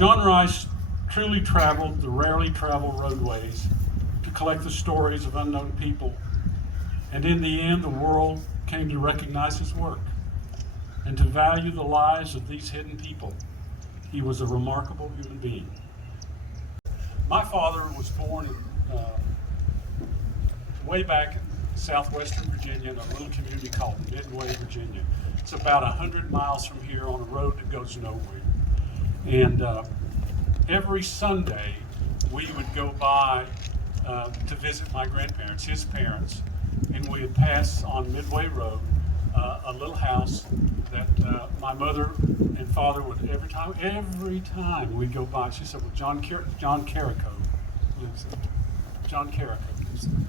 John Rice truly traveled the rarely traveled roadways to collect the stories of unknown people, and in the end, the world came to recognize his work and to value the lives of these hidden people. He was a remarkable human being. My father was born way back in southwestern Virginia in a little community called Midway, Virginia. It's about 100 miles from here on a road that goes nowhere. And every Sunday, we would go by to visit my grandparents, his parents, and we would pass on Midway Road a little house that my mother and father would every time we go by, she said, well, John Carrico lives there. John Carrico lives there.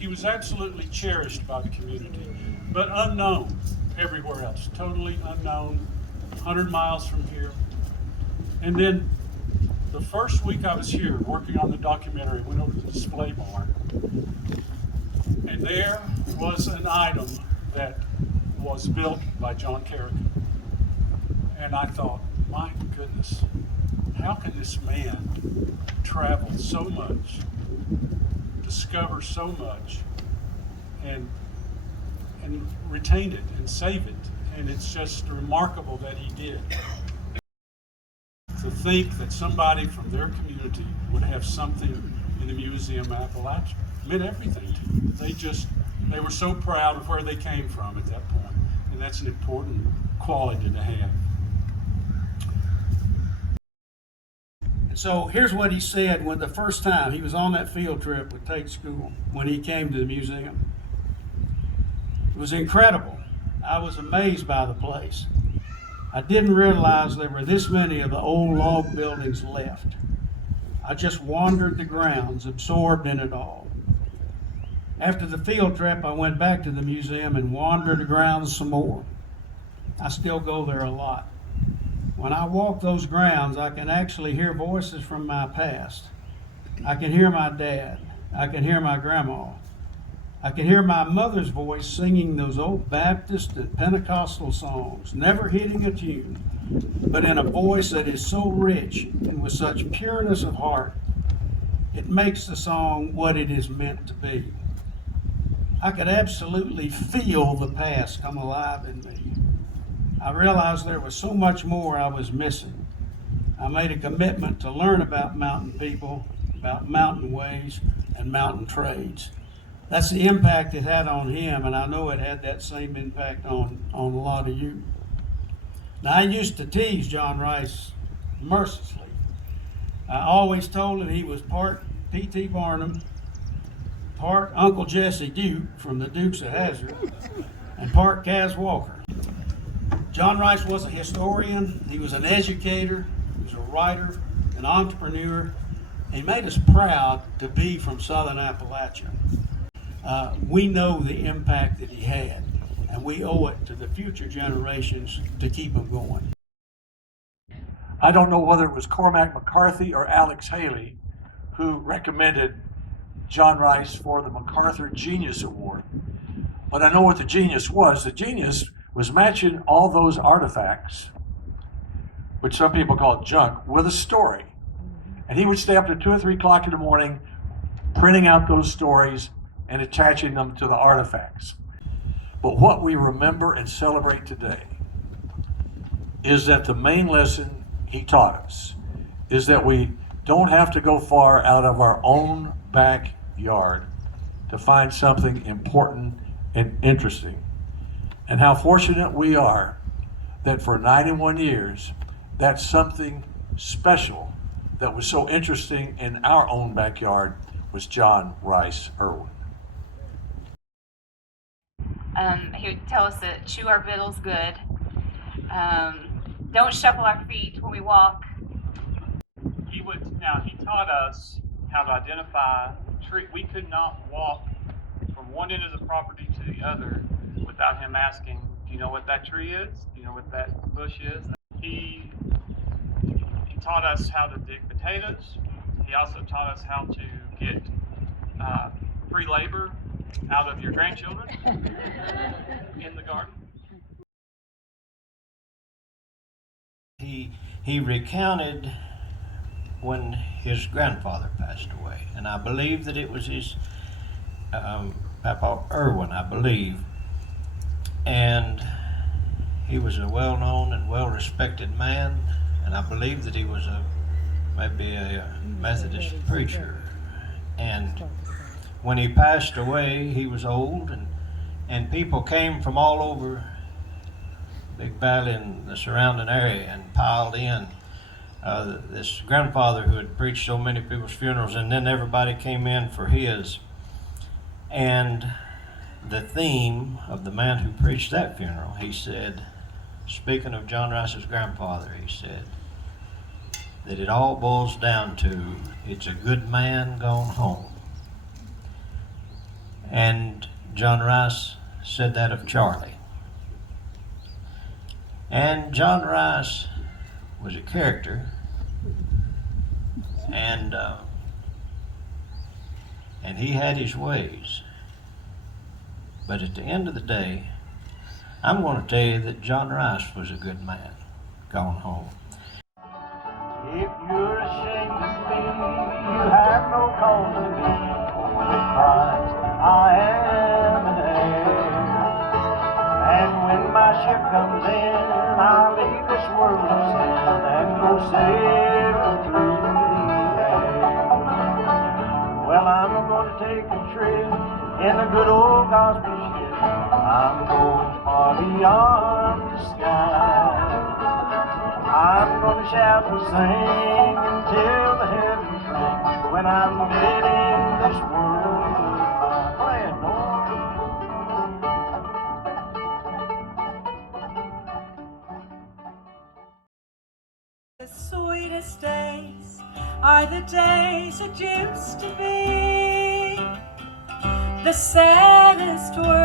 He was absolutely cherished by the community, but unknown everywhere else, totally unknown, 100 miles from here. And then the first week I was here working on the documentary, I went over to the display barn, and there was an item that was built by John Carrico. And I thought, my goodness, how can this man travel so much, discover so much, and retain it and save it? And it's just remarkable that he did. To think that somebody from their community would have something in the Museum of Appalachia meant everything to them. They were so proud of where they came from at that point, and that's an important quality to have. So here's what he said when the first time he was on that field trip with Tate School, when he came to the museum. It was incredible. I was amazed by the place. I didn't realize there were this many of the old log buildings left. I just wandered the grounds, absorbed in it all. After the field trip, I went back to the museum and wandered the grounds some more. I still go there a lot. When I walk those grounds, I can actually hear voices from my past. I can hear my dad. I can hear my grandma. I can hear my mother's voice singing those old Baptist and Pentecostal songs, never hitting a tune, but in a voice that is so rich and with such pureness of heart, it makes the song what it is meant to be. I could absolutely feel the past come alive in me. I realized there was so much more I was missing. I made a commitment to learn about mountain people, about mountain ways, and mountain trades. That's the impact it had on him, and I know it had that same impact on a lot of you. Now, I used to tease John Rice mercilessly. I always told him he was part P.T. Barnum, part Uncle Jesse Duke from the Dukes of Hazzard, and part Kaz Walker. John Rice was a historian, he was an educator, he was a writer, an entrepreneur. He made us proud to be from Southern Appalachia. We know the impact that he had, and we owe it to the future generations to keep him going. I don't know whether it was Cormac McCarthy or Alex Haley who recommended John Rice for the MacArthur Genius Award, but I know what the genius was. The genius was matching all those artifacts, which some people call junk, with a story. And he would stay up to 2 or 3 o'clock in the morning printing out those stories and attaching them to the artifacts. But what we remember and celebrate today is that the main lesson he taught us is that we don't have to go far out of our own backyard to find something important and interesting. And how fortunate we are that for 91 years, that's something special that was so interesting in our own backyard was John Rice Irwin. He would tell us to chew our victuals good. Don't shuffle our feet when we walk. He taught us how to identify tree. We could not walk from one end of the property to the other without him asking, do you know what that tree is? Do you know what that bush is? He taught us how to dig potatoes. He also taught us how to get free labor out of your grandchildren in the garden. He recounted when his grandfather passed away, and I believe that it was his Papa Irwin, I believe, and he was a well-known and well-respected man, and I believe that he was maybe a Methodist preacher. And when he passed away, he was old, and people came from all over Big Valley and the surrounding area and piled in. This grandfather who had preached so many people's funerals, and then everybody came in for his. And the theme of the man who preached that funeral, he said, speaking of John Rice's grandfather, he said that it all boils down to, it's a good man gone home. And John Rice said that of Charlie. And John Rice was a character, and he had his ways. But at the end of the day, I'm going to tell you that John Rice was a good man gone home. If you're ashamed of me, you have no cause to be. With Christ I am an heir. And when my ship comes in, I'll leave this world of sin and go sailing through the air. Well, I'm going to take a trip in a good old gospel ship. I'm going far beyond the sky. I'm going to shout and sing until the heavens ring when I'm bidding this world goodbye. Play it, Lord. The sweetest days are the days it used to be. The saddest were